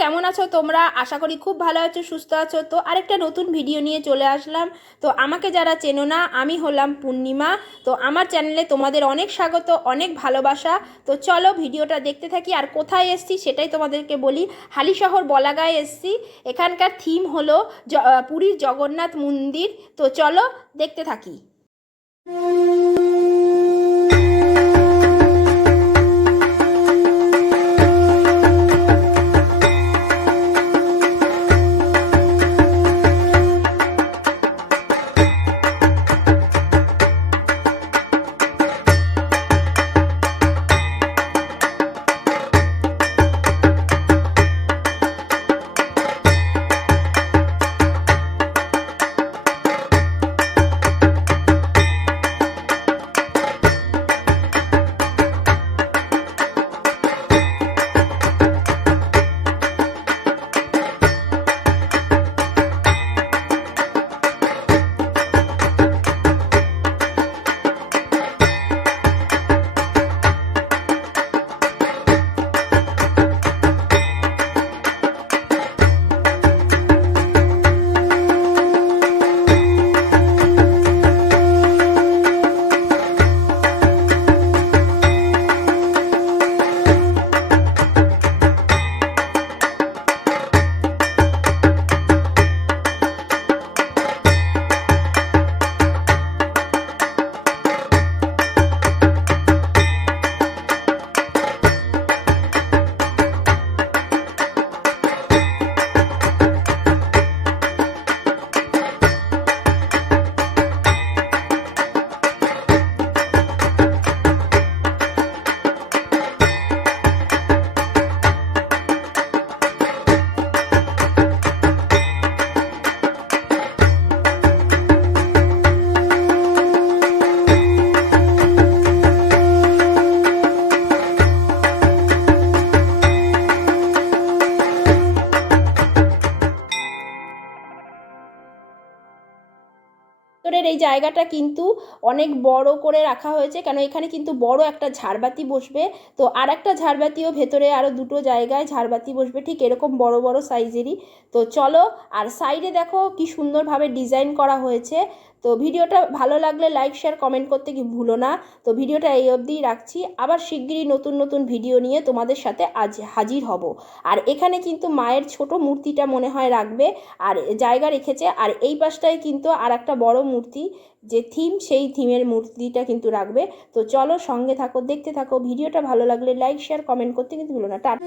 কেমন আছো তোমরা? আশা করি খুব ভালো আছো, সুস্থ আছো। তো আরেকটা নতুন ভিডিও নিয়ে চলে আসলাম। তো আমাকে যারা চেনো না, আমি হলাম পূর্ণিমা। তো আমার চ্যানেলে তোমাদের অনেক স্বাগত, অনেক ভালোবাসা। তো চলো ভিডিওটা দেখতে থাকি। আর কোথায় এসছি সেটাই তোমাদেরকে বলি। হালিশহর বলাগায় এসছি। এখানকার থিম হলো পুরীর জগন্নাথ মন্দির। তো চলো দেখতে থাকি। ভেতরের এই জায়গাটা কিন্তু অনেক বড় করে রাখা হয়েছে, কেন এখানে কিন্তু বড় একটা ঝাড়বাতি বসবে। তো আর একটা ঝাড়বাতিও ভেতরে, আরও দুটো জায়গায় ঝাড়বাতি বসবে ঠিক এরকম বড় বড় সাইজেরই। তো চলো, আর সাইডে দেখো কি সুন্দরভাবে ডিজাইন করা হয়েছে। তো ভিডিওটা ভালো লাগলে লাইক শেয়ার কমেন্ট করতে কি ভুলো না। তো ভিডিওটা এই অবধিই রাখছি। আবার শিগগিরই নতুন নতুন ভিডিও নিয়ে তোমাদের সাথে আজ হাজির হব। আর এখানে কিন্তু মায়ের ছোট মূর্তিটা মনে হয় রাখবে, আর জায়গা রেখেছে। আর এই পাশটায় কিন্তু আর একটা বড় মূর্তি, যে থিম সেই থিমের মূর্তিটা কিন্তু রাখবে। তো চলো সঙ্গে থাকো, দেখতে থাকো। ভিডিওটা ভালো লাগলে লাইক শেয়ার কমেন্ট করতে কিন্তু ভুলো না। টাটা।